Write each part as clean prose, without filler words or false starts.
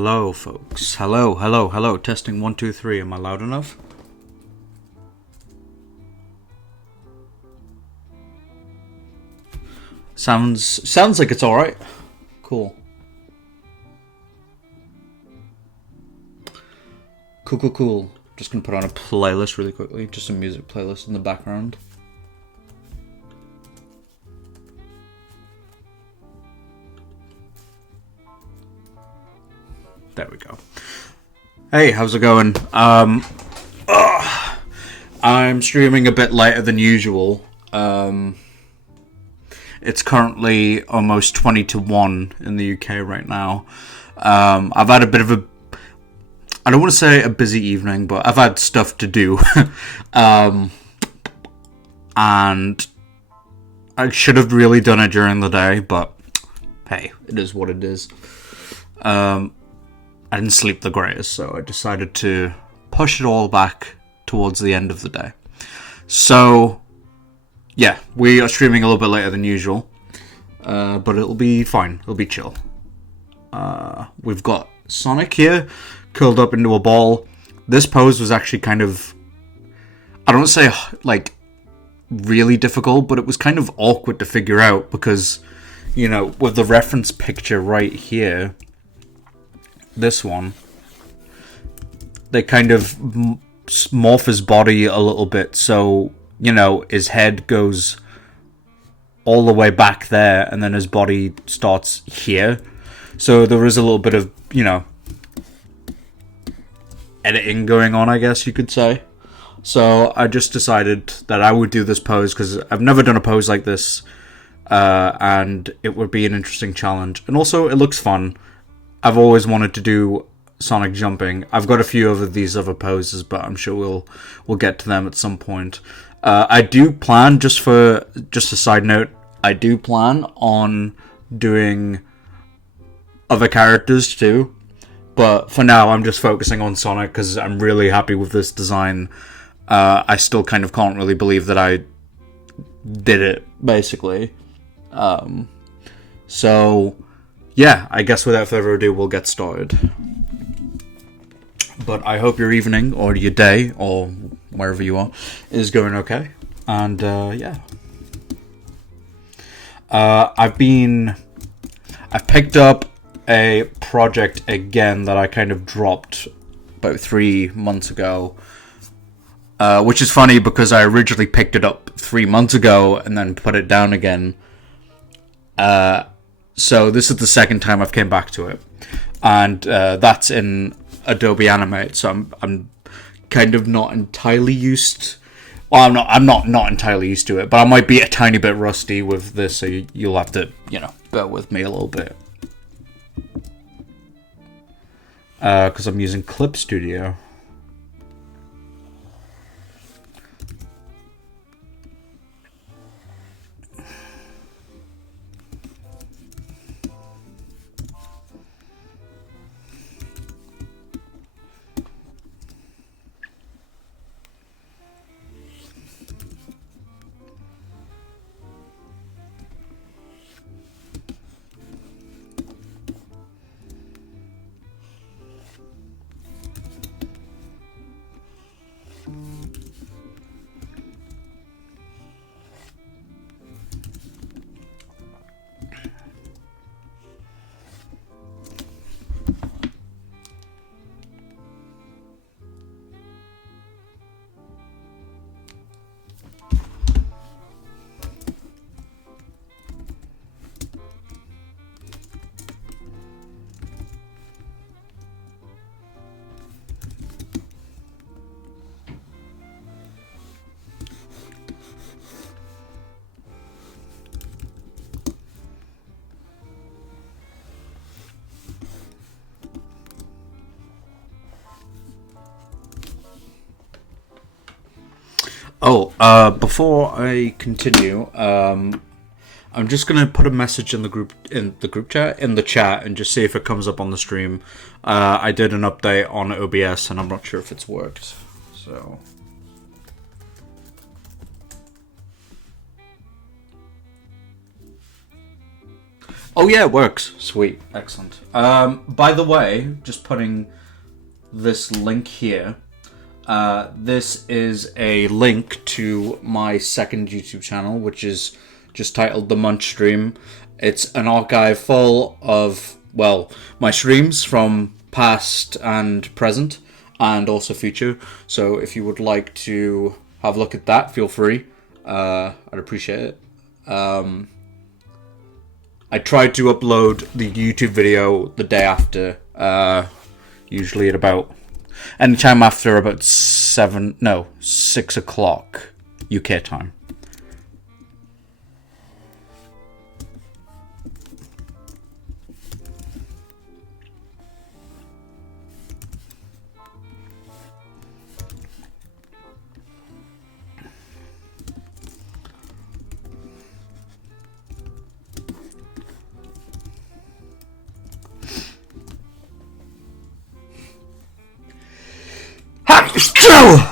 Hello, folks. Hello, hello, hello. Testing 1, 2, 3. Am I loud enough? Sounds like it's all right. Cool. Cool. Just gonna put on a playlist really quickly. Just a music playlist in the background. There we go. Hey, how's it going? I'm streaming a bit later than usual. It's currently almost 20 to 1 in the UK right now. I've had a bit of a... I don't want to say a busy evening, but I've had stuff to do. And I should have really done it during the day, but hey, it is what it is. I didn't sleep the greatest, so I decided to push it all back towards the end of the day. So, yeah, we are streaming a little bit later than usual, but it'll be fine. It'll be chill. We've got Sonic here, curled up into a ball. This pose was actually kind of, I don't want to say, like, really difficult, but it was kind of awkward to figure out because, you know, with the reference picture right here, this one, they kind of morph his body a little bit, so, you know, his head goes all the way back there, and then his body starts here. So there is a little bit of, you know, editing going on, I guess you could say. So I just decided that I would do this pose, because I've never done a pose like this, and it would be an interesting challenge. And also, it looks fun. I've always wanted to do Sonic jumping. I've got a few of these other poses, but I'm sure we'll get to them at some point. I do plan, just a side note, I do plan on doing other characters too. But for now, I'm just focusing on Sonic because I'm really happy with this design. I still kind of can't really believe that I did it, basically. So, yeah, I guess without further ado, we'll get started. But I hope your evening, or your day, or wherever you are, is going okay. And, yeah. I've picked up a project again that I kind of dropped about 3 months ago. Which is funny because I originally picked it up 3 months ago and then put it down again. So this is the second time I've came back to it, and that's in Adobe Animate. So I'm kind of not entirely used. Well, I'm not entirely used to it, but I might be a tiny bit rusty with this. So you'll have to, you know, bear with me a little bit, because I'm using Clip Studio. Before I continue, I'm just gonna put a message in the chat, and just see if it comes up on the stream. I did an update on OBS, and I'm not sure if it's worked. So. Oh yeah, it works. Sweet. Excellent. By the way, just putting this link here. This is a link to my second YouTube channel, which is just titled The Munch Stream. It's an archive full of, well, my streams from past and present, and also future. So if you would like to have a look at that, feel free. I'd appreciate it. I tried to upload the YouTube video the day after, usually at about anytime after about 6 o'clock UK time.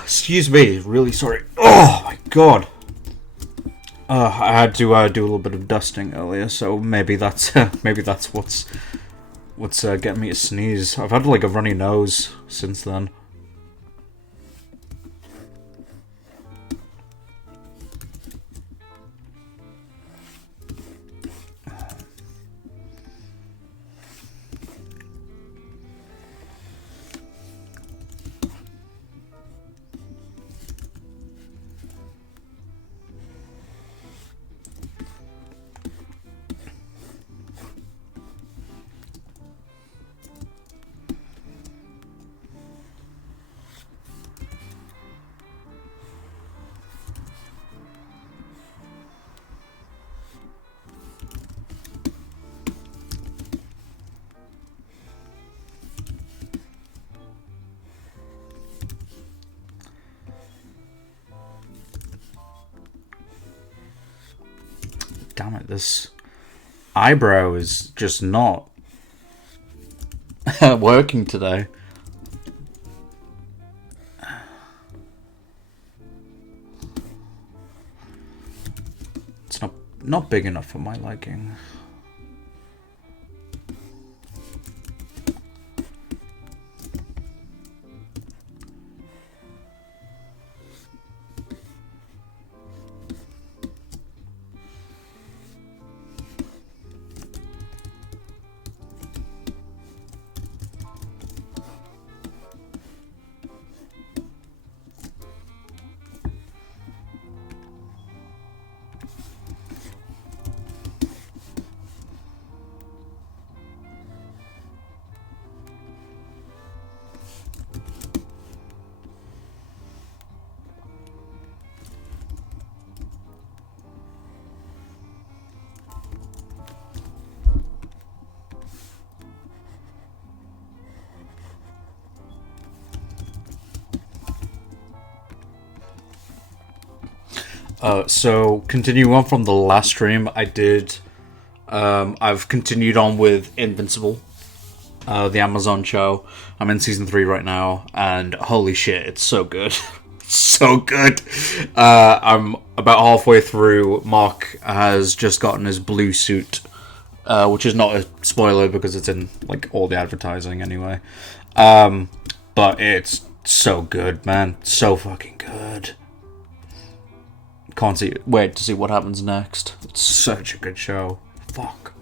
Excuse me, really sorry. Oh my god. I had to do a little bit of dusting earlier, so maybe that's what's getting me to sneeze. I've had like a runny nose since then. Damn it, this eyebrow is just not working today. It's not big enough for my liking. So continuing on from the last stream I did, I've continued on with Invincible, the Amazon show. I'm in season 3 right now, and holy shit, it's so good. So good. I'm about halfway through. Mark has just gotten his blue suit, which is not a spoiler because it's in like all the advertising anyway. But it's so good, man. So fucking good. Can't wait to see what happens next. It's such a good show. Fuck.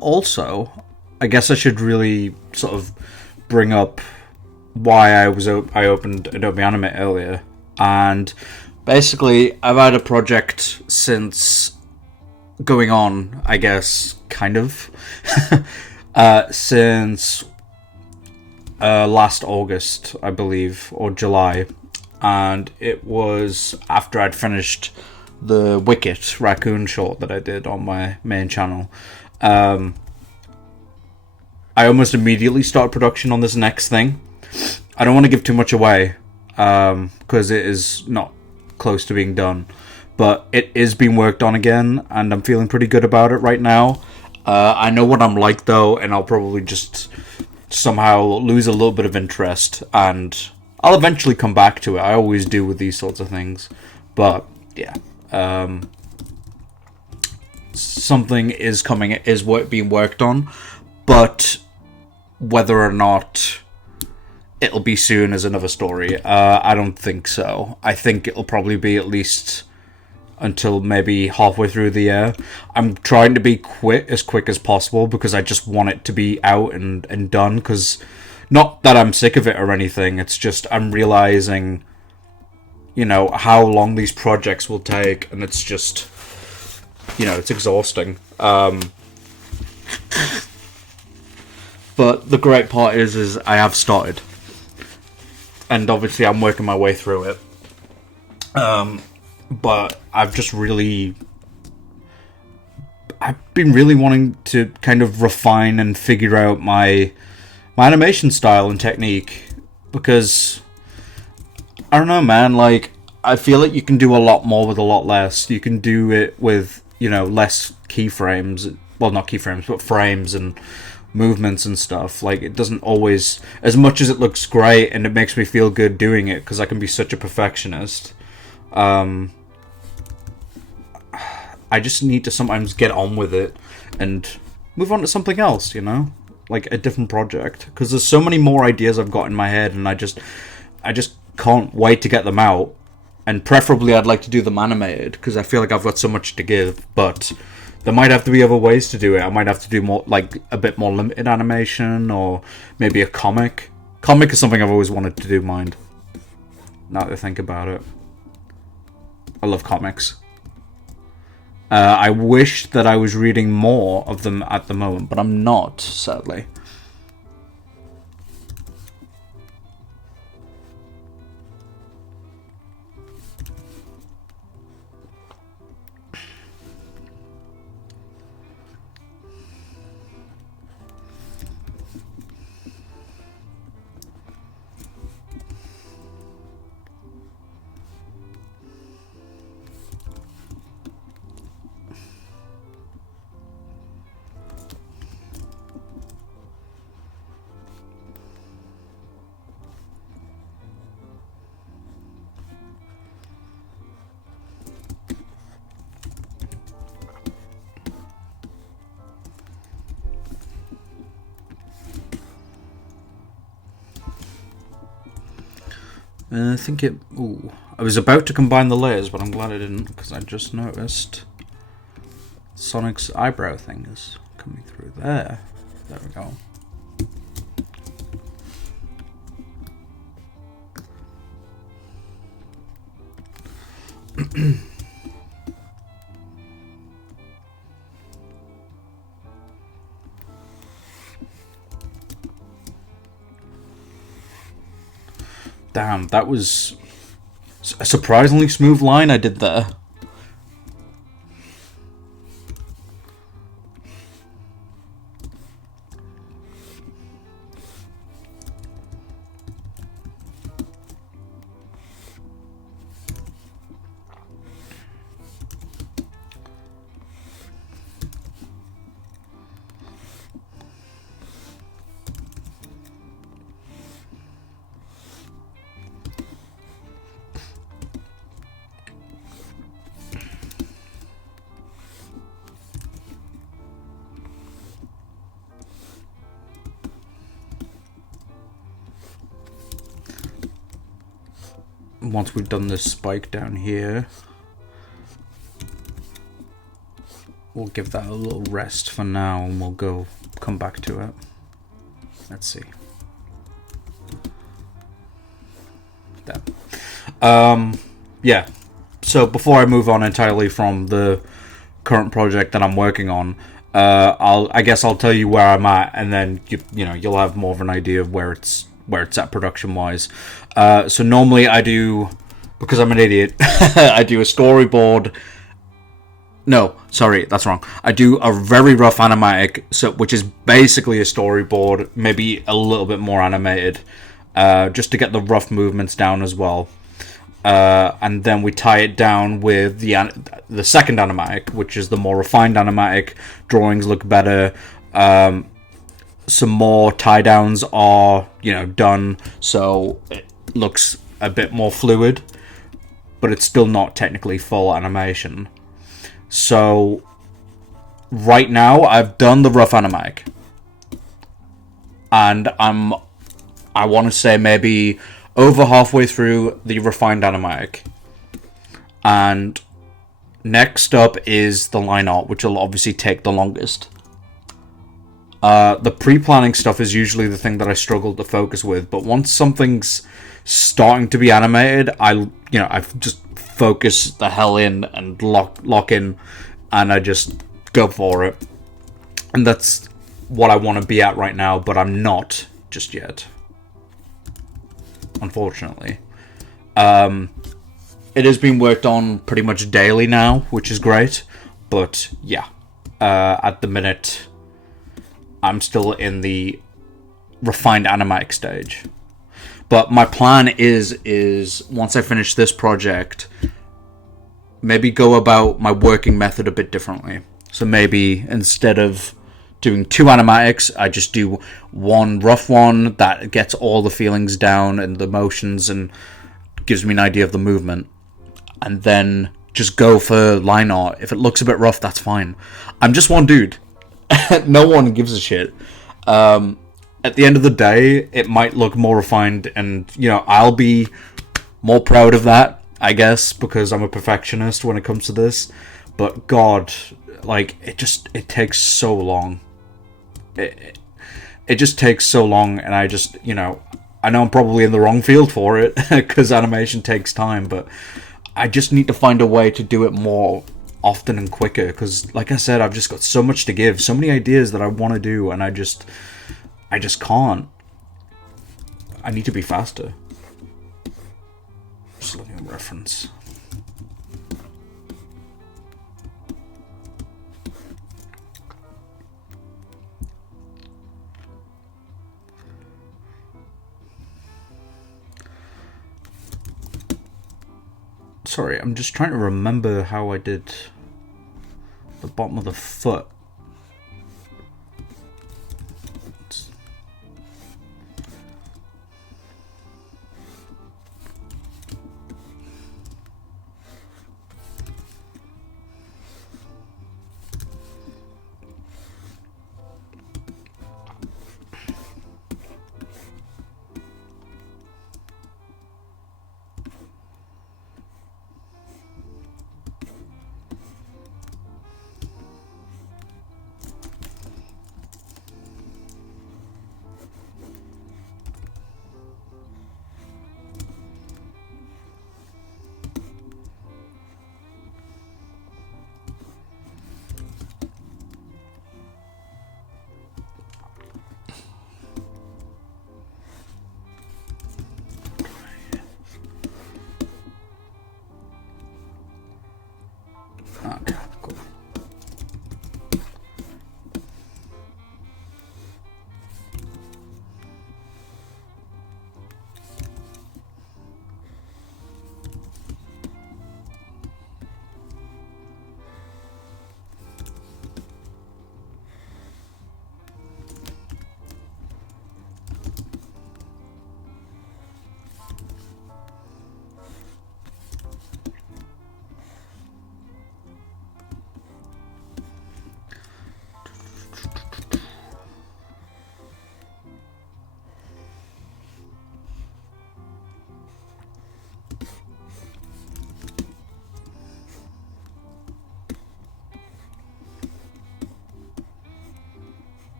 Also, I guess I should really sort of bring up why I opened Adobe Animate earlier. And basically, I've had a project since going on, I guess, kind of, since last August, I believe, or July. And it was after I'd finished the Wicket raccoon short that I did on my main channel, I almost immediately start production on this next thing. I don't want to give too much away, because it is not close to being done, but it is being worked on again, and I'm feeling pretty good about it right now. I know what I'm like, though, and I'll probably just somehow lose a little bit of interest, and I'll eventually come back to it. I always do with these sorts of things, but yeah, something is coming, being worked on, but whether or not it'll be soon is another story. I don't think so. I think it'll probably be at least until maybe halfway through the year. I'm trying to be as quick as possible because I just want it to be out and done, because not that I'm sick of it or anything, it's just I'm realizing, how long these projects will take, and it's just, it's exhausting. But the great part is I have started, and obviously I'm working my way through it. But I've been really wanting to kind of refine and figure out my animation style and technique, because I don't know, man, like, I feel like you can do a lot more with a lot less. You can do it with, less keyframes, well, not keyframes, but frames and movements and stuff. Like, it doesn't always, as much as it looks great and it makes me feel good doing it, because I can be such a perfectionist, I just need to sometimes get on with it and move on to something else, like a different project, because there's so many more ideas I've got in my head, and I just can't wait to get them out. And preferably I'd like to do them animated, because I feel like I've got so much to give, but there might have to be other ways to do it. I might have to do more, like a bit more limited animation, or maybe a comic. Comic is something I've always wanted to do, mind, now that I think about it. I love comics. I wish that I was reading more of them at the moment, but I'm not, sadly. I think it... Ooh. I was about to combine the layers, but I'm glad I didn't, because I just noticed Sonic's eyebrow thing is coming through there. There we go. Damn, that was a surprisingly smooth line I did there. Once we've done this spike down here, we'll give that a little rest for now, and we'll come back to it. Let's see. There. Yeah. So before I move on entirely from the current project that I'm working on, I guess I'll tell you where I'm at, and then you'll have more of an idea of where it's at production wise. So normally I do because I'm an idiot, I do a storyboard. No, sorry, that's wrong. I do a very rough animatic, which is basically a storyboard, maybe a little bit more animated, just to get the rough movements down as well. And then we tie it down with the second animatic, which is the more refined animatic. Drawings look better. Some more tie downs are, done, so it looks a bit more fluid, but it's still not technically full animation. So right now I've done the rough animatic, and I want to say maybe over halfway through the refined animatic. And next up is the line art, which will obviously take the longest. The pre-planning stuff is usually the thing that I struggle to focus with, but once something's starting to be animated, I just focus the hell in and lock in, and I just go for it. And that's what I want to be at right now, but I'm not just yet, unfortunately. It has been worked on pretty much daily now, which is great, but yeah, at the minute I'm still in the refined animatic stage. But my plan is once I finish this project, maybe go about my working method a bit differently. So maybe instead of doing 2 animatics, I just do one rough one that gets all the feelings down and the motions and gives me an idea of the movement. And then just go for line art. If it looks a bit rough, that's fine. I'm just one dude. No one gives a shit. At the end of the day, it might look more refined, and I'll be more proud of that, I guess, because I'm a perfectionist when it comes to this. But God, it takes so long. It just takes so long, and I just, I know I'm probably in the wrong field for it, because animation takes time, but I just need to find a way to do it more often and quicker, because, like I said, I've just got so much to give, so many ideas that I want to do, and I just can't. I need to be faster. Just looking at reference. Sorry, I'm just trying to remember how I did the bottom of the foot. Okay, cool.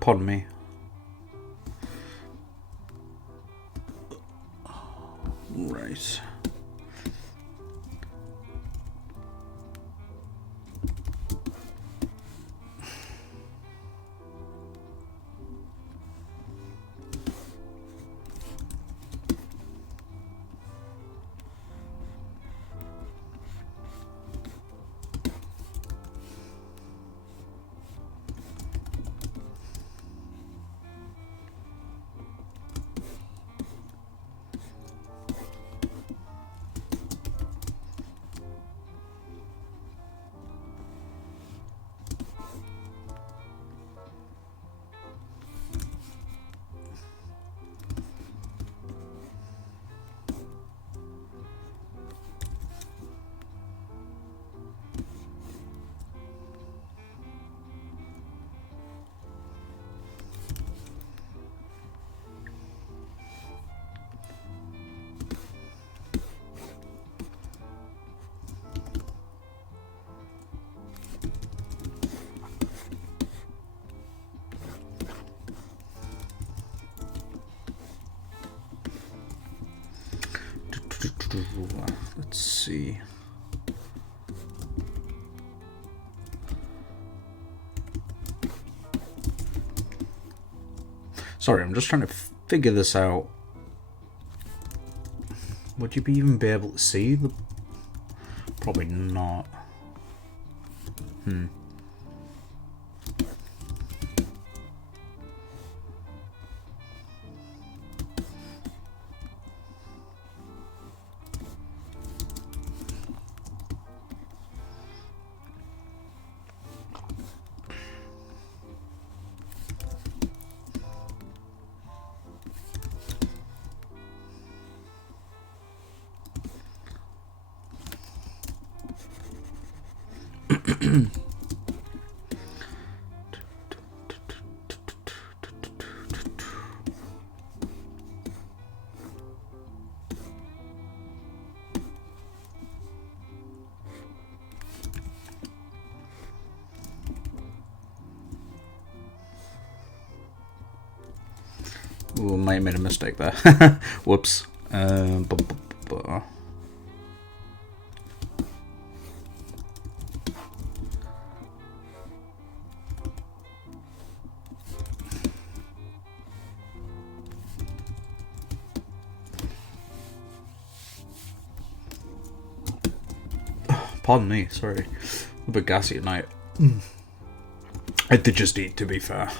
Pardon me. Right. Let's see. Sorry, I'm just trying to figure this out. Would you even be able to see the... Probably not. Ooh, might have made a mistake there. Whoops. Pardon me, sorry. A bit gassy at night. I did just eat, to be fair.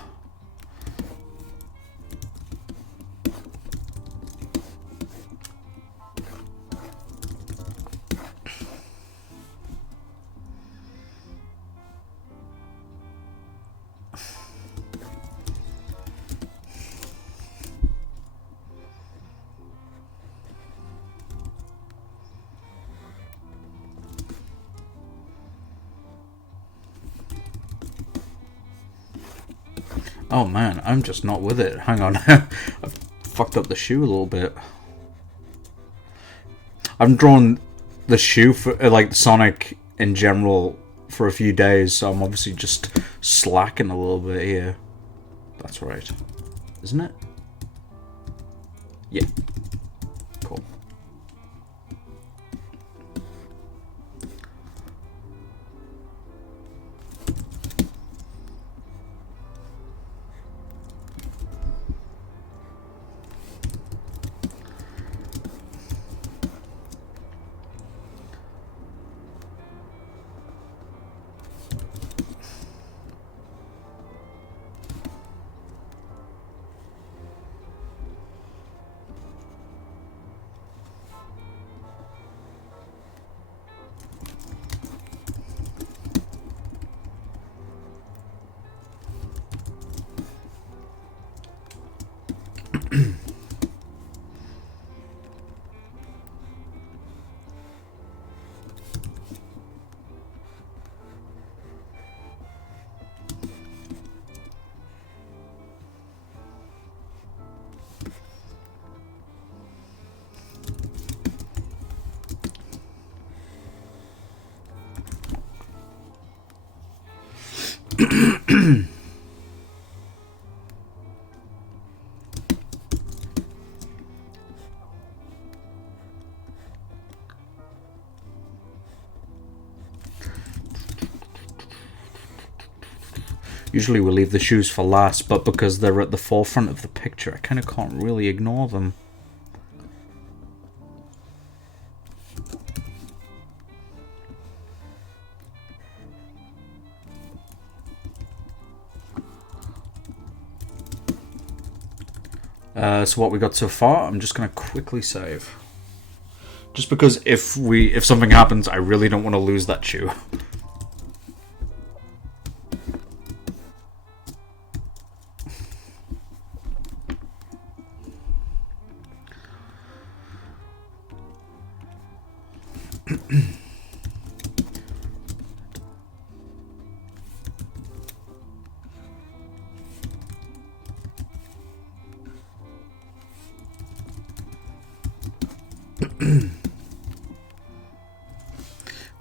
Oh man, I'm just not with it. Hang on. I've fucked up the shoe a little bit. I've drawn the shoe for, like, Sonic in general for a few days, so I'm obviously just slacking a little bit here. That's right. Isn't it? Yeah. Cool. Usually we leave the shoes for last, but because they're at the forefront of the picture, I kind of can't really ignore them. So what we got so far, I'm just going to quickly save. Just because if something happens, I really don't want to lose that shoe.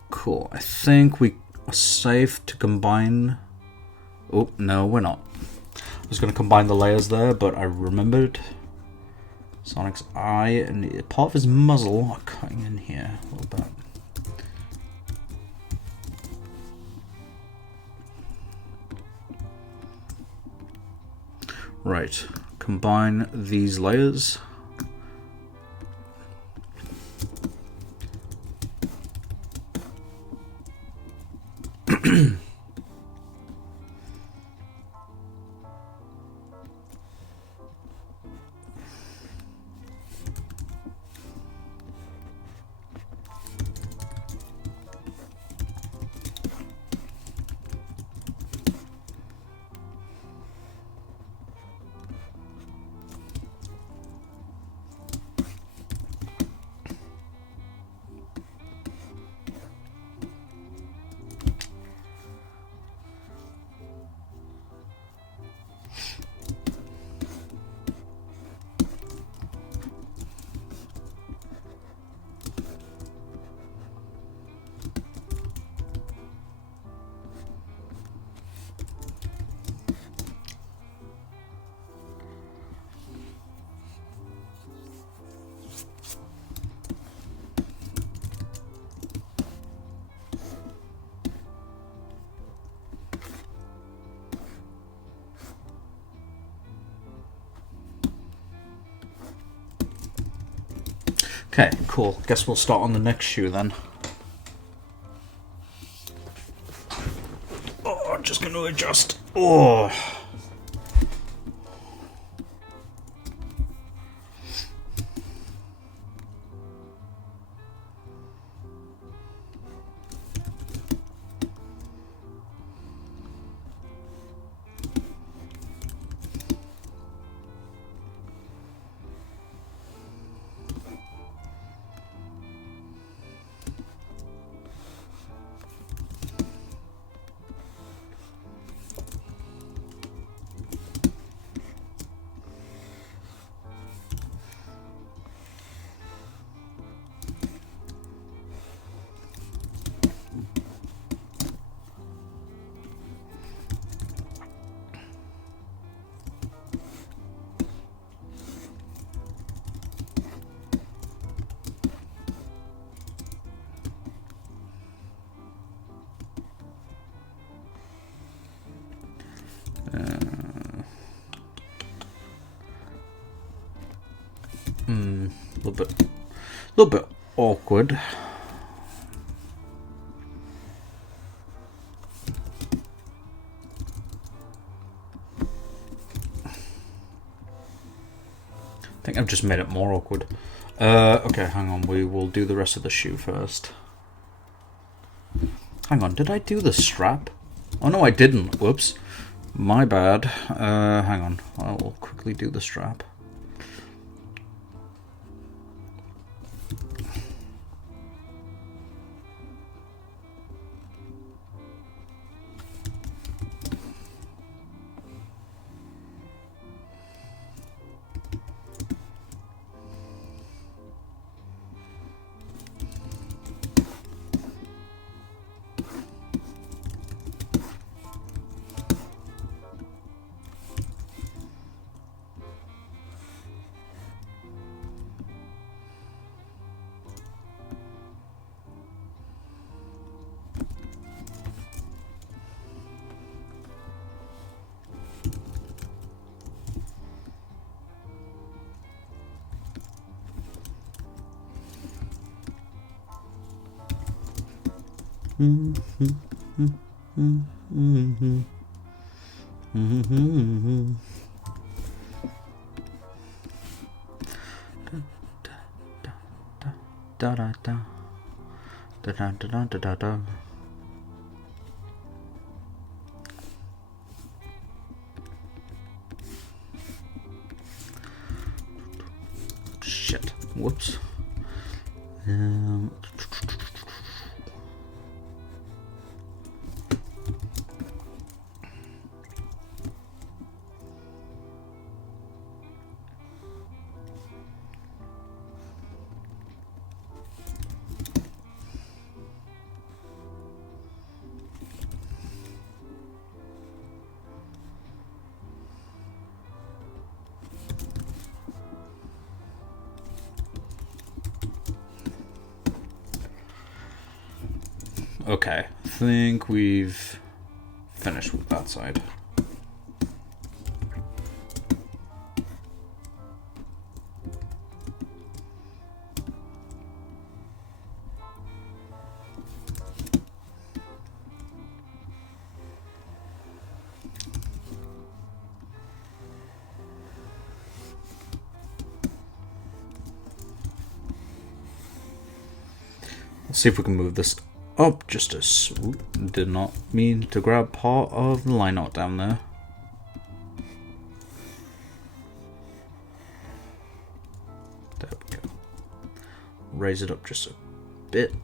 Cool. I think we are safe to combine. Oh, no, we're not. I was going to combine the layers there, but I remembered Sonic's eye and part of his muzzle are cutting in here a little bit. Right, combine these layers. Okay, cool. Guess we'll start on the next shoe then. Oh, I'm just going to adjust. Oh. A little bit awkward. I think I've just made it more awkward. Okay, hang on. We will do the rest of the shoe first. Hang on, did I do the strap? Oh no, I didn't. Whoops. My bad. Hang on. I will quickly do the strap. Da da da da da da da da da. Shit. Whoops. Okay, I think we've finished with that side. Let's see if we can move this up just a swoop. Did not mean to grab part of the line knot down there. There we go. Raise it up just a bit.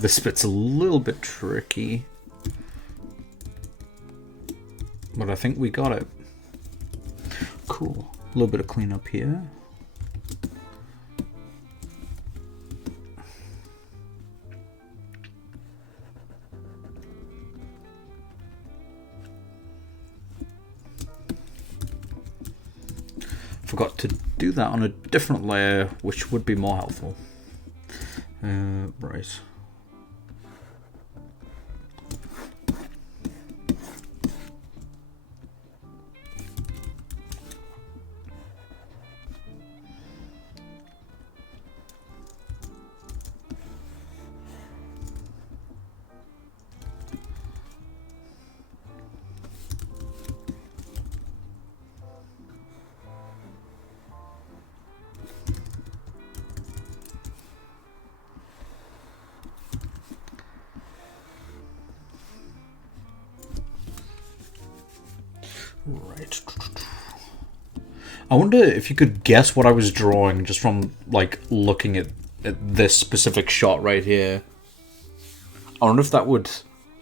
This bit's a little bit tricky, but I think we got it. Cool. A little bit of cleanup here. Forgot to do that on a different layer, which would be more helpful. Right. Right. I wonder if you could guess what I was drawing just from, like, looking at this specific shot right here. I wonder if that would...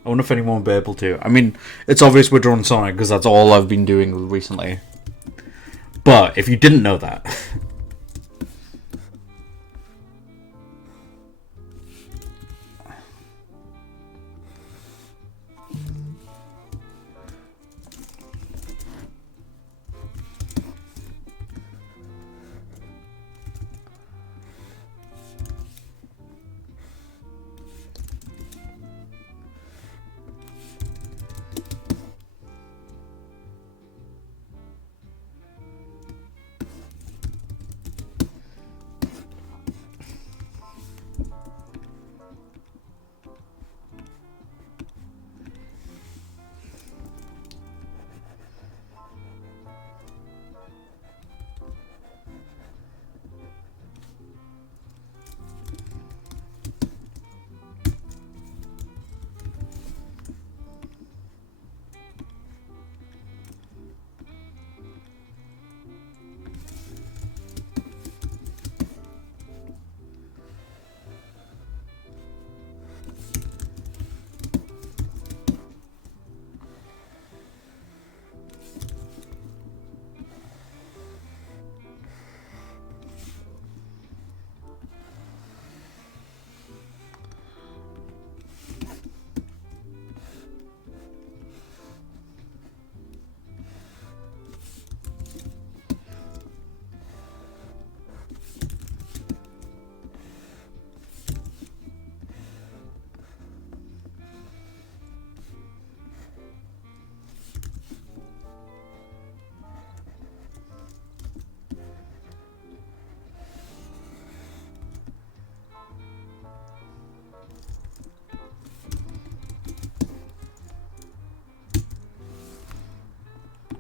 I wonder if anyone would be able to. I mean, it's obvious we're drawing Sonic because that's all I've been doing recently. But if you didn't know that...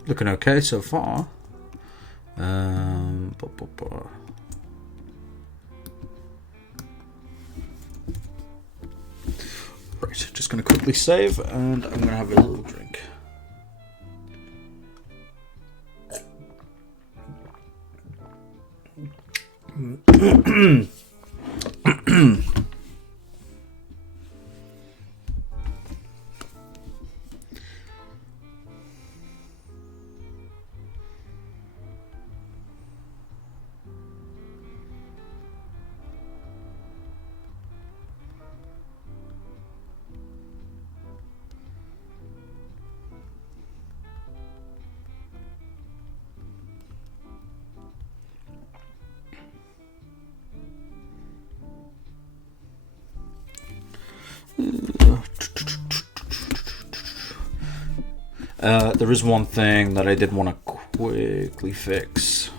Looking okay so far. Right, just gonna quickly save, and I'm gonna have a little drink. There is one thing that I did want to quickly fix.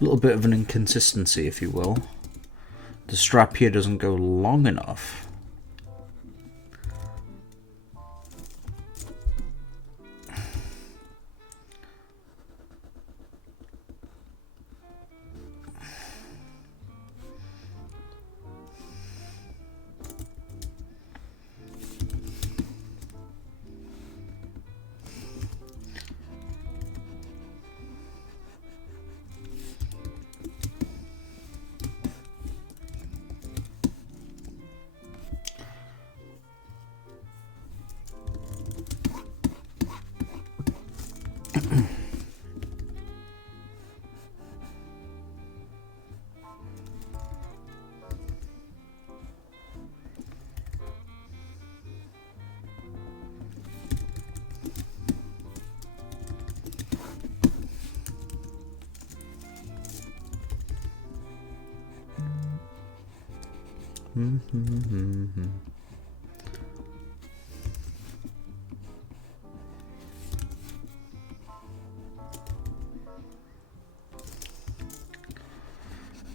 A little bit of an inconsistency, if you will. The strap here doesn't go long enough.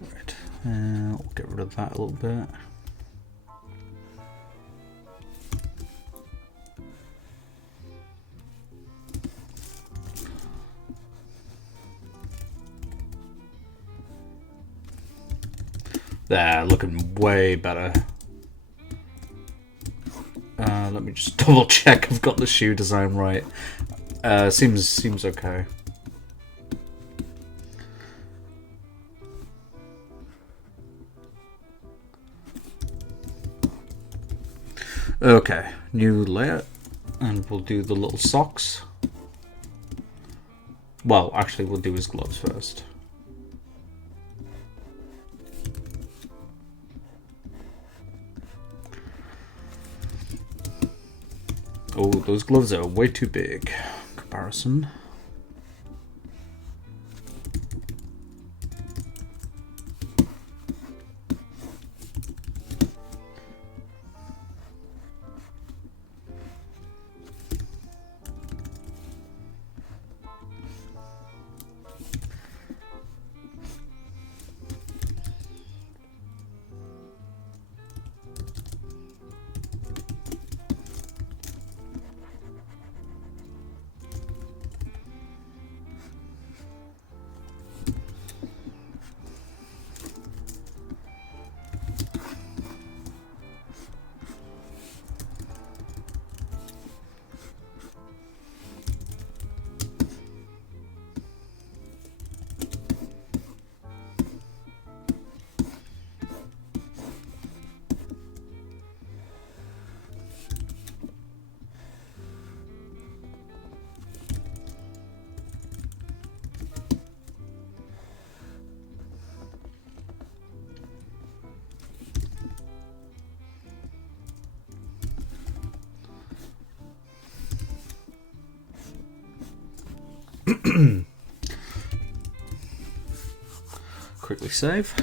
Right, we'll get rid of that a little bit. There, looking way better. Let me just double check I've got the shoe design right. Seems okay. Okay, new layer, and we'll do the little socks. Well, actually, we'll do his gloves first. Oh, those gloves are way too big. Comparison. Quickly save.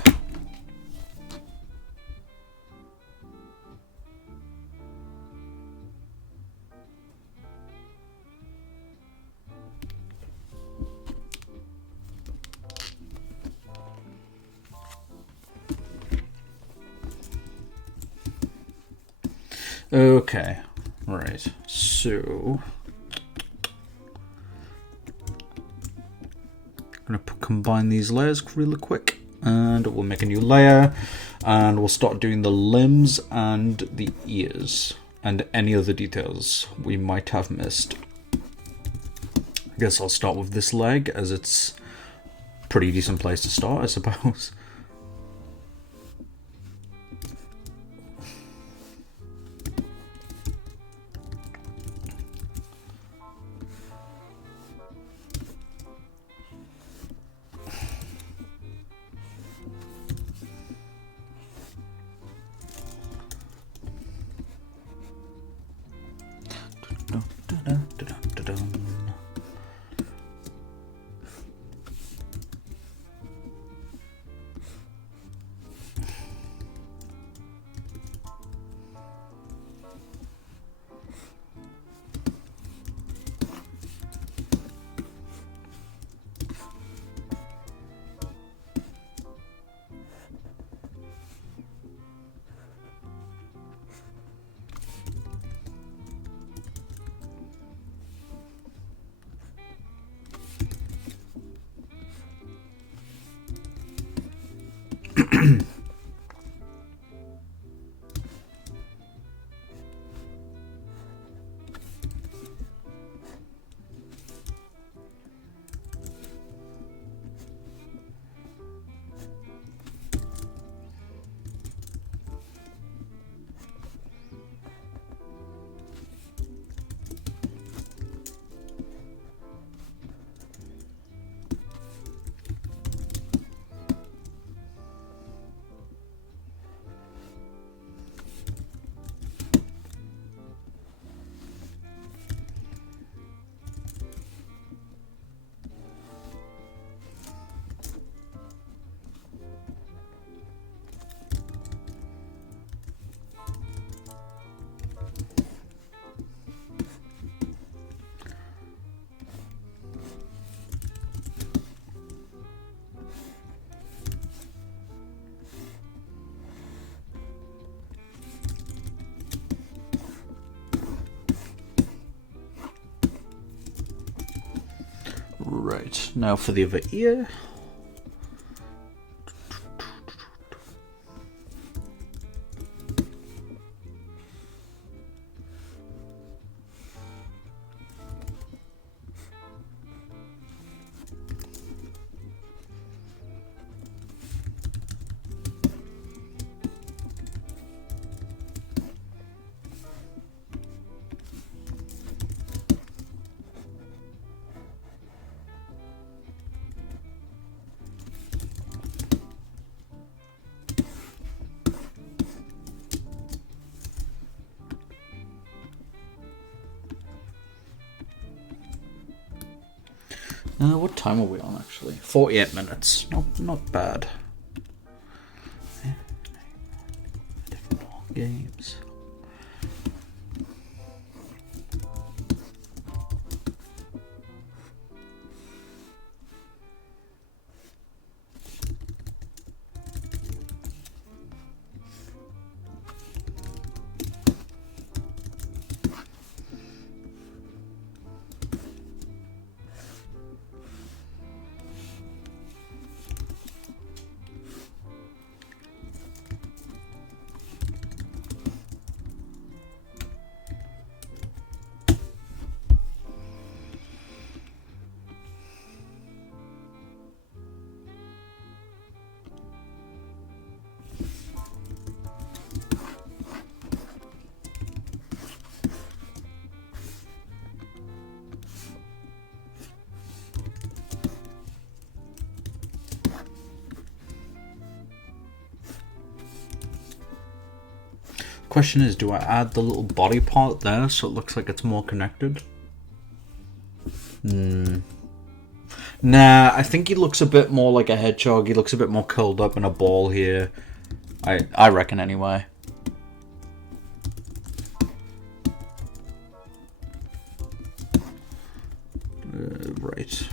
Okay, right, so I'm going to combine these layers really quick, and we'll make a new layer, and we'll start doing the limbs and the ears and any other details we might have missed. I guess I'll start with this leg, as it's a pretty decent place to start, I suppose. Right, now for the other ear. What time are we on, actually? 48 minutes. Not bad. Games. Question is, do I add the little body part there so it looks like it's more connected? Nah, I think he looks a bit more like a hedgehog. He looks a bit more curled up in a ball here. I reckon anyway. Right.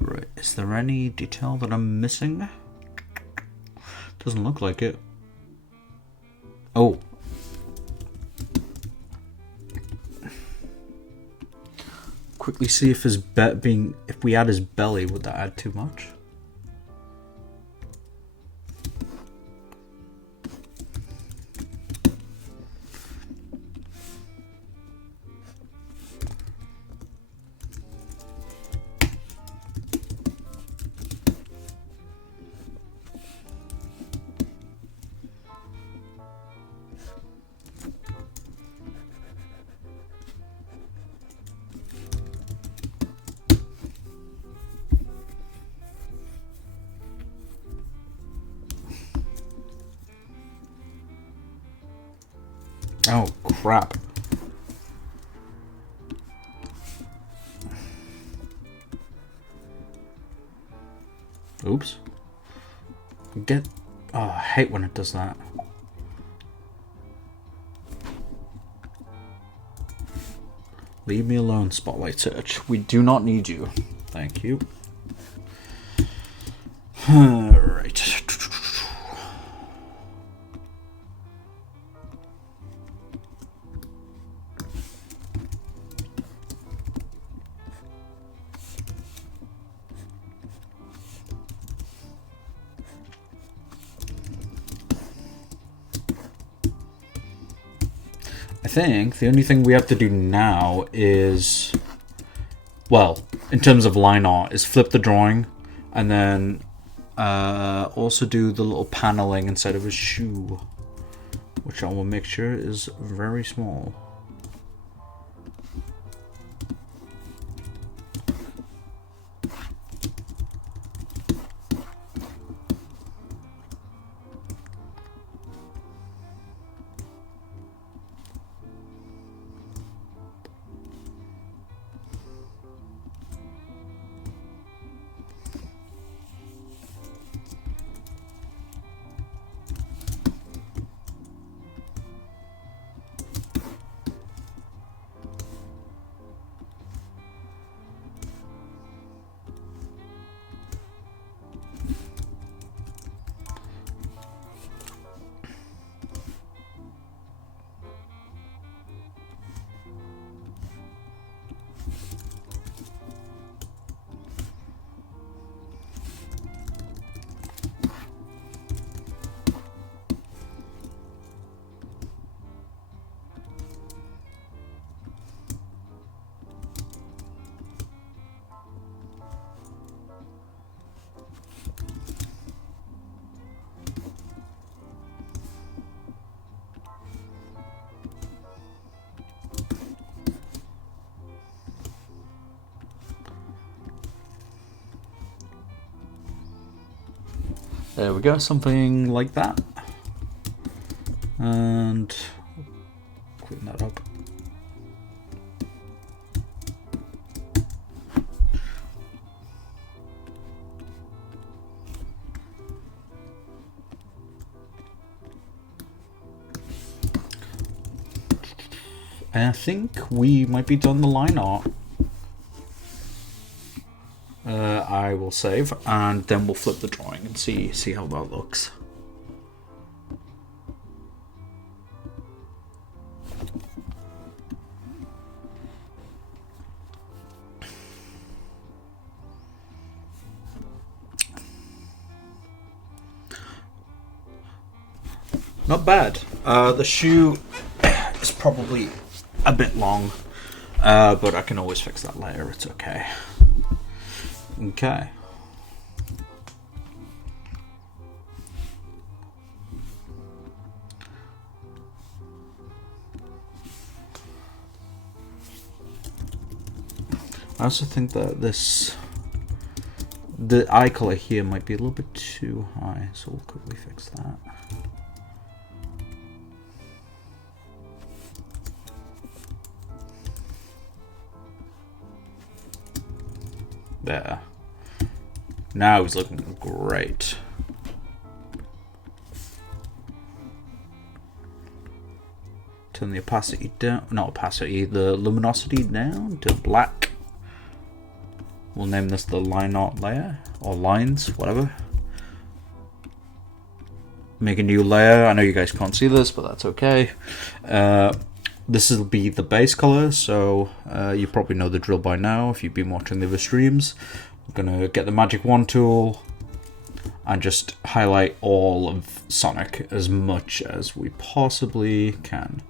Right, is there any detail that I'm missing? Doesn't look like it. Oh. Quickly see if if we add his belly, would that add too much? Oh, crap. Oops. Oh, I hate when it does that. Leave me alone, Spotlight Search. We do not need you. Thank you. Alright. I think the only thing we have to do now is, well, in terms of line art, is flip the drawing and then also do the little paneling inside of his shoe, which I will make sure is very small. There we go, something like that. And clean that up. And I think we might be done the line art. I will save, and then we'll flip the drawing and see how that looks. Not bad. The shoe is probably a bit long, but I can always fix that later. It's okay. Okay. I also think that the eye color here might be a little bit too high, so we'll quickly fix that. There. Now he's looking great. Turn the opacity down, not opacity, the luminosity down to black. We'll name this the line art layer, or lines, whatever. Make a new layer. I know you guys can't see this, but that's okay. This will be the base color, so you probably know the drill by now if you've been watching the other streams. I'm gonna get the magic wand tool and just highlight all of Sonic as much as we possibly can.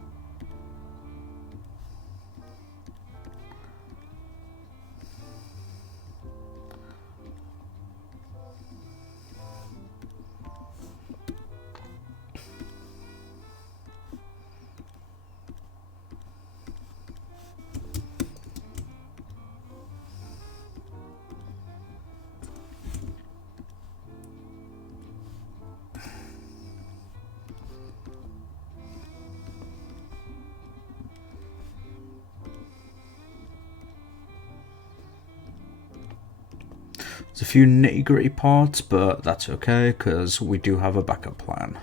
There's a few nitty-gritty parts, but that's okay because we do have a backup plan.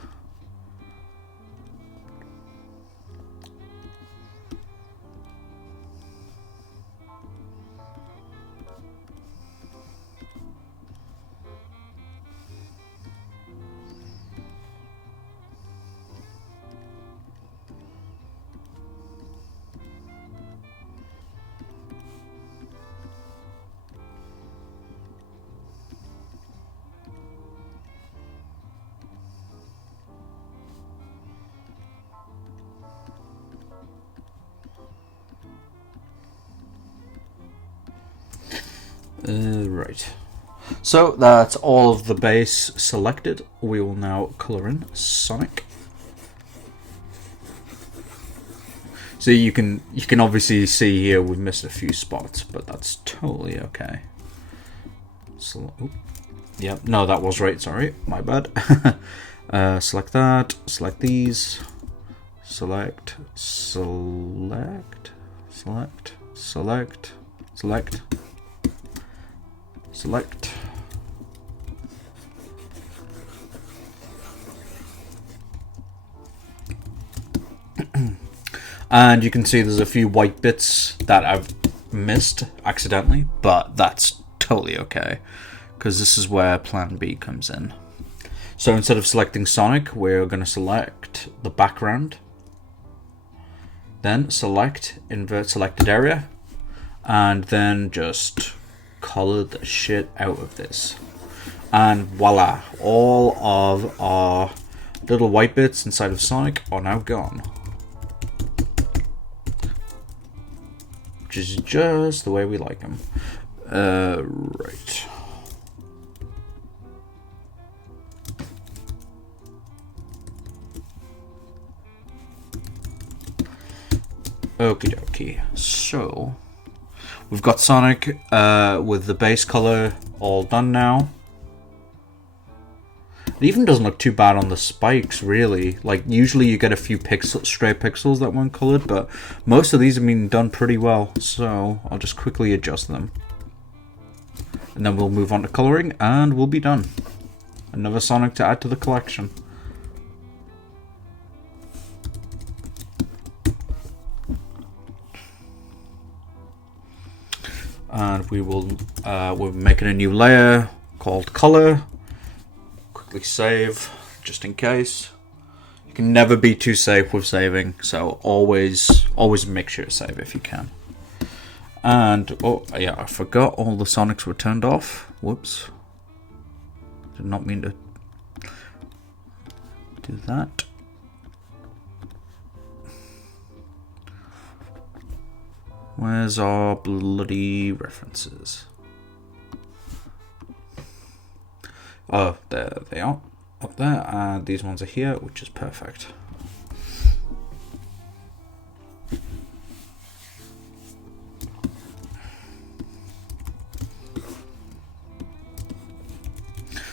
Right, so that's all of the base selected. We will now color in Sonic. So you can obviously see here we've missed a few spots, but that's totally okay. So, yeah, no, that was right. Sorry, my bad. Select that. Select these. Select. Select. Select. Select. Select. Select. And you can see there's a few white bits that I've missed accidentally, but that's totally okay because this is where plan B comes in. So instead of selecting Sonic, we're going to select the background, then select invert selected area, and then just color the shit out of this, and voila, all of our little white bits inside of Sonic are now gone, which is just the way we like them. Right. Okie dokie. So we've got Sonic with the base color all done now. It even doesn't look too bad on the spikes, really. Like, usually you get a few stray pixels that weren't colored, but most of these have been done pretty well. So I'll just quickly adjust them. And then we'll move on to coloring, and we'll be done. Another Sonic to add to the collection. And we will, we're making a new layer called color. Quickly save, just in case. You can never be too safe with saving, so always make sure to save if you can. And, oh yeah, I forgot all the Sonics were turned off. Whoops. Did not mean to do that. Where's our bloody references? Oh, there they are, up there, and these ones are here, which is perfect.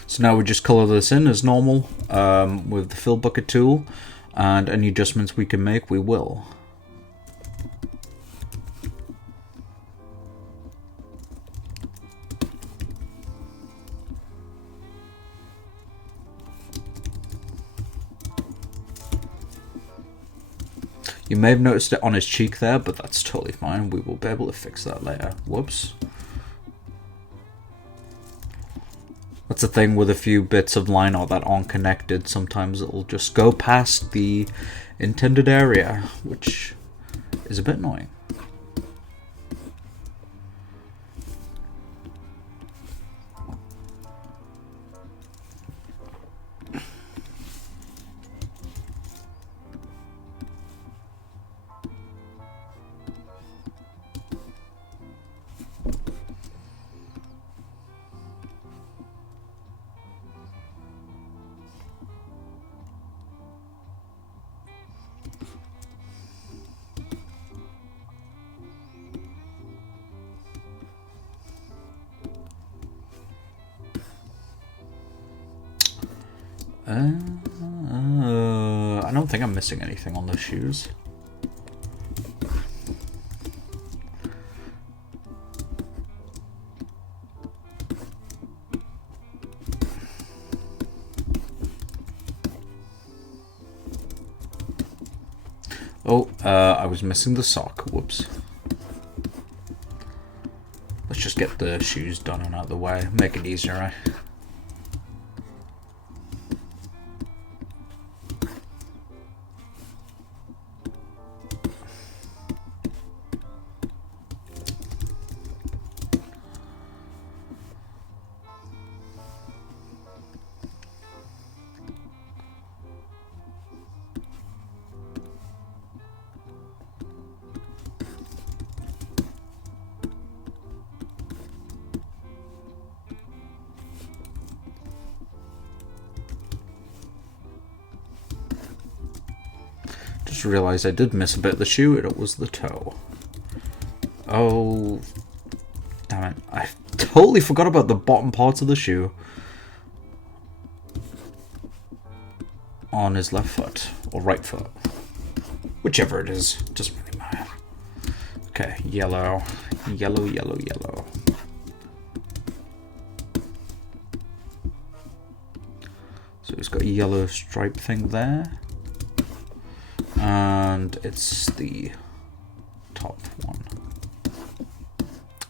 So now we just color this in as normal with the fill bucket tool, and any adjustments we can make, we will. You may have noticed it on his cheek there, but that's totally fine. We will be able to fix that later. Whoops. That's the thing with a few bits of line art that aren't connected. Sometimes it'll just go past the intended area, which is a bit annoying. I don't think I'm missing anything on the shoes. Oh, I was missing the sock. Whoops. Let's just get the shoes done and out of the way. Make it easier, right? Realized I did miss a bit of the shoe, and it was the toe. Oh, damn it. I totally forgot about the bottom parts of the shoe on his left foot, or right foot. Whichever it is, doesn't really matter. Okay, yellow, yellow, yellow, yellow. So it's got a yellow stripe thing there. And it's the top one,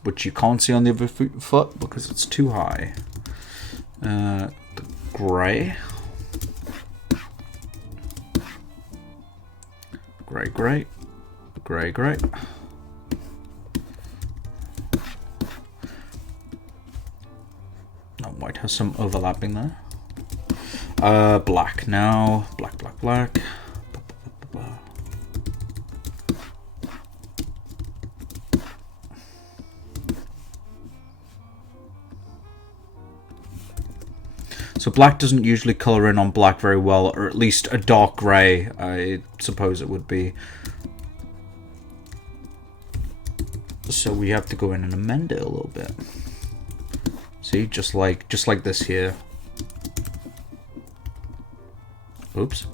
which you can't see on the other foot because it's too high. The grey. Grey, grey. Grey, grey. That white has some overlapping there. Black now. Black, black, black. So black doesn't usually colour in on black very well, or at least a dark grey, I suppose it would be. So we have to go in and amend it a little bit. See, just like this here. Oops.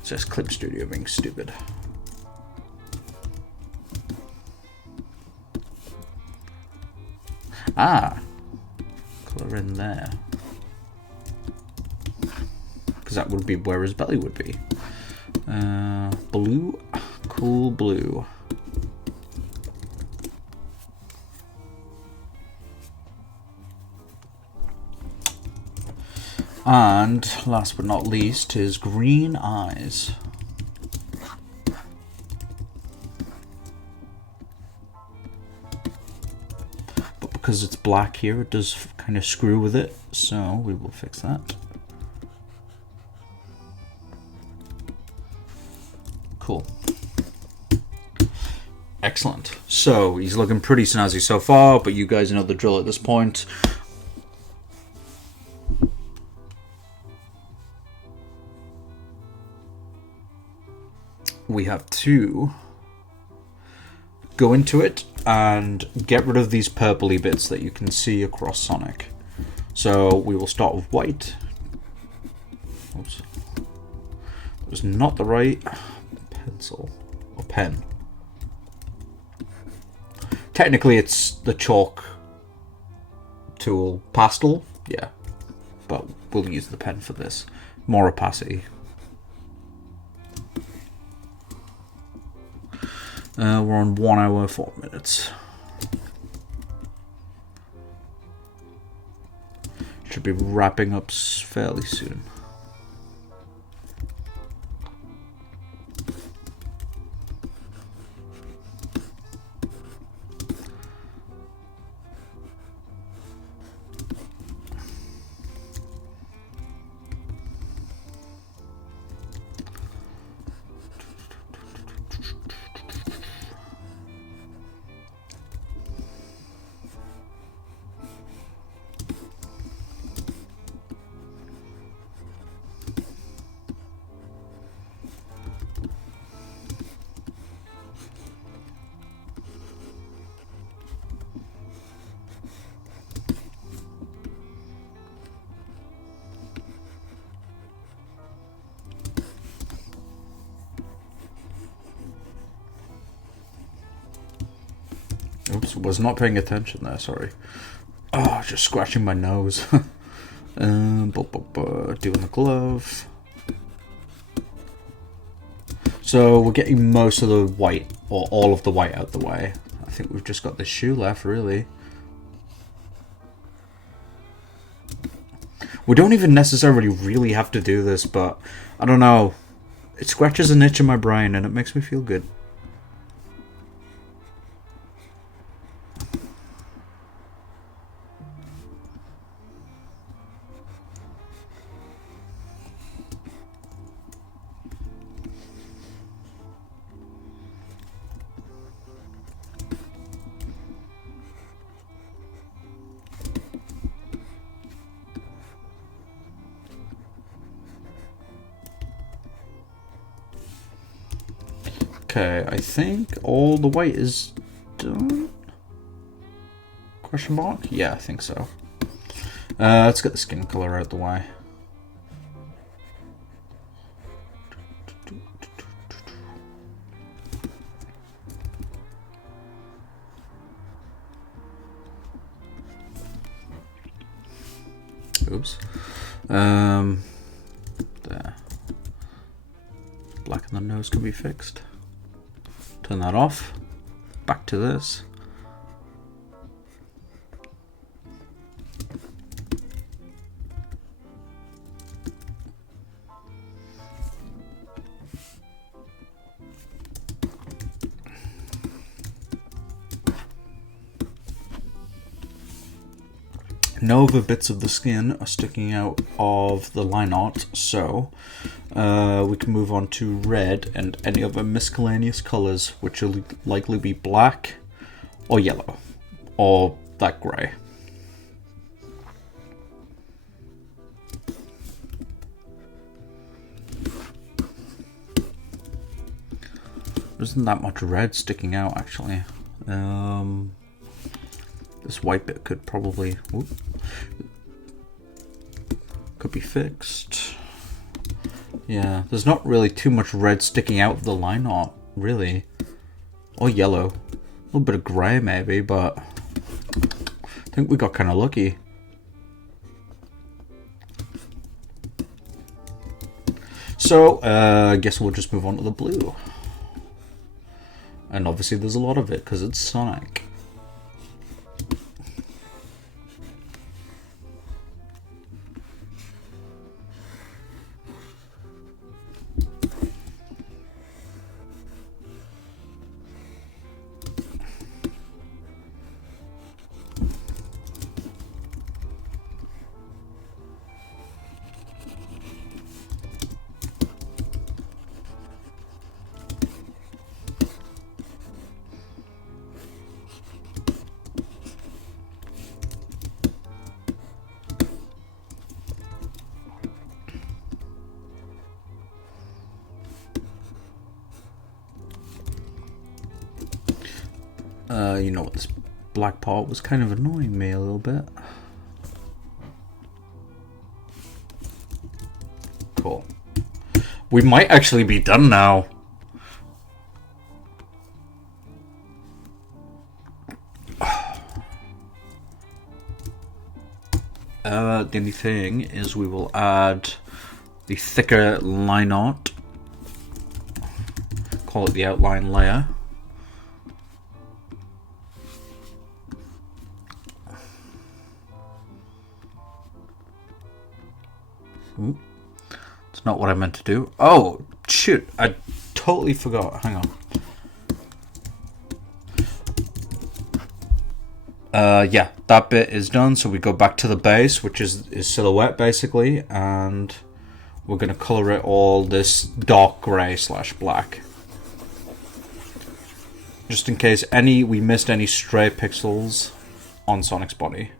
It's just Clip Studio being stupid. Ah, color in there. Because that would be where his belly would be. Blue, cool blue. And last but not least, his green eyes. But because it's black here, it does kind of screw with it, so we will fix that. Cool. Excellent. So he's looking pretty snazzy so far, but you guys know the drill at this point. We have to go into it and get rid of these purpley bits that you can see across Sonic. So we will start with white. Oops. That was not the right pencil or pen. Technically it's the chalk tool pastel, yeah, but we'll use the pen for this. More opacity. We're on 1 hour 4 minutes. Should be wrapping up fairly soon. Oops, was not paying attention there, sorry. Oh, just scratching my nose. Doing the glove. So we're getting most of the white, or all of the white out the way. I think we've just got the shoe left, really. We don't even necessarily really have to do this, but I don't know. It scratches an itch in my brain and it makes me feel good. Okay, I think all the white is done. Question mark? Yeah, I think so. Let's get the skin color out the way. Oops. There. Black in the nose can be fixed. Turn that off. Back to this. No other bits of the skin are sticking out of the line art, so we can move on to red and any other miscellaneous colors, which will likely be black or yellow or that gray. There isn't that much red sticking out, actually. This white bit could probably... Whoop, could be fixed. Yeah, there's not really too much red sticking out of the line art, really. Or yellow. A little bit of grey, maybe, but... I think we got kind of lucky. So, I guess we'll just move on to the blue. And obviously there's a lot of it, because it's Sonic. You know what, this black part was kind of annoying me a little bit. Cool. We might actually be done now. The only thing is we will add the thicker line art. Call it the outline layer. Ooh, it's not what I meant to do. Oh, shoot. I totally forgot. Hang on. Yeah, that bit is done. So we go back to the base, which is silhouette, basically. And we're going to color it all this dark grey / black. Just in case we missed any stray pixels on Sonic's body.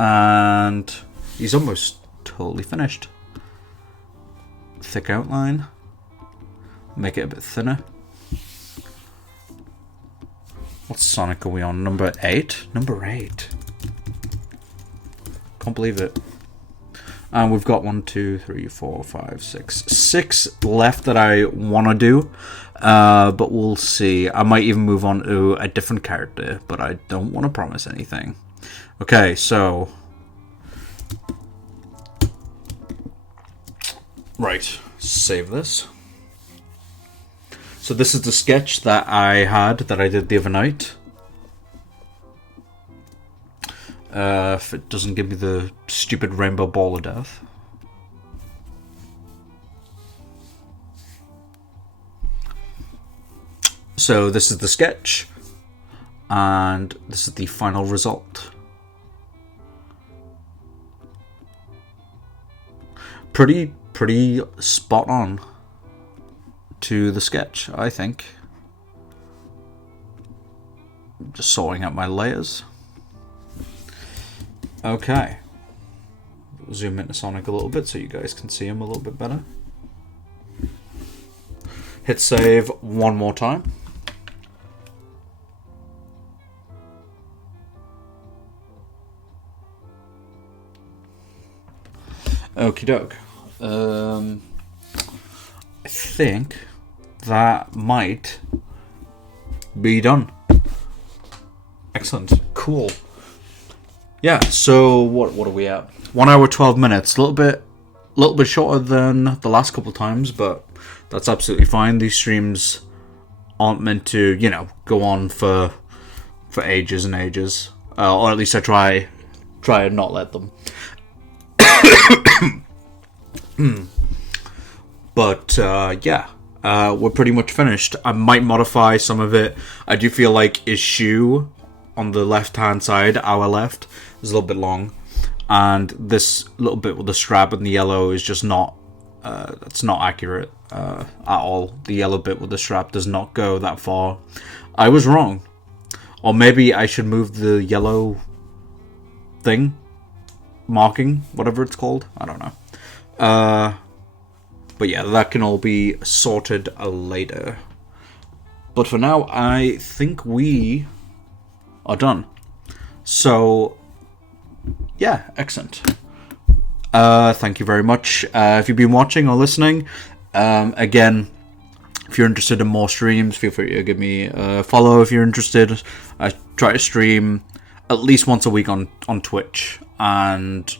And he's almost totally finished. Thick outline. Make it a bit thinner. What Sonic are we on? Number 8? Number 8. Can't believe it. And we've got 1, 2, 3, 4, 5, 6. 6 left that I want to do. But we'll see. I might even move on to a different character. But I don't want to promise anything. Okay, so... Right, save this. So this is the sketch that I did the other night. If it doesn't give me the stupid rainbow ball of death. So this is the sketch. And this is the final result. Pretty spot on to the sketch, I think. Just sorting out my layers. Okay. Zoom into Sonic a little bit so you guys can see him a little bit better. Hit save one more time. Okie doke. I think that might be done. Excellent. Cool. Yeah, so what are we at? 1 hour 12 minutes. A little bit shorter than the last couple of times, but that's absolutely fine. These streams aren't meant to, go on for ages and ages. Or at least I try and not let them. But yeah, we're pretty much finished. I might modify some of it. I do feel like his shoe on the left hand side, our left, is a little bit long, and this little bit with the strap and the yellow is just not that's not accurate at all. The yellow bit with the strap does not go that far. I was wrong, or maybe I should move the yellow thing marking, whatever it's called. I don't know. But yeah, that can all be sorted later. But for now, I think we are done. So, yeah, excellent. Thank you very much. If you've been watching or listening, again, if you're interested in more streams, feel free to give me a follow if you're interested. I try to stream at least once a week on Twitch, and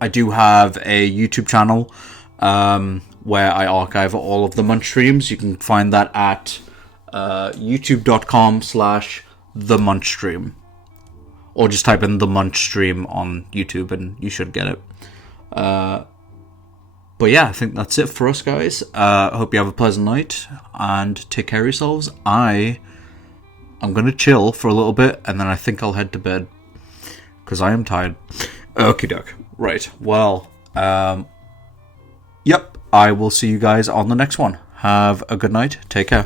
I do have a YouTube channel where I archive all of the Munch streams. You can find that at youtube.com/themunchstream, or just type in the Munch stream on YouTube and you should get it. But yeah, I think that's it for us, guys. I hope you have a pleasant night and take care of yourselves. I'm gonna chill for a little bit and then I think I'll head to bed because I am tired. Okie doke. Right. Well, yep. I will see you guys on the next one. Have a good night. Take care.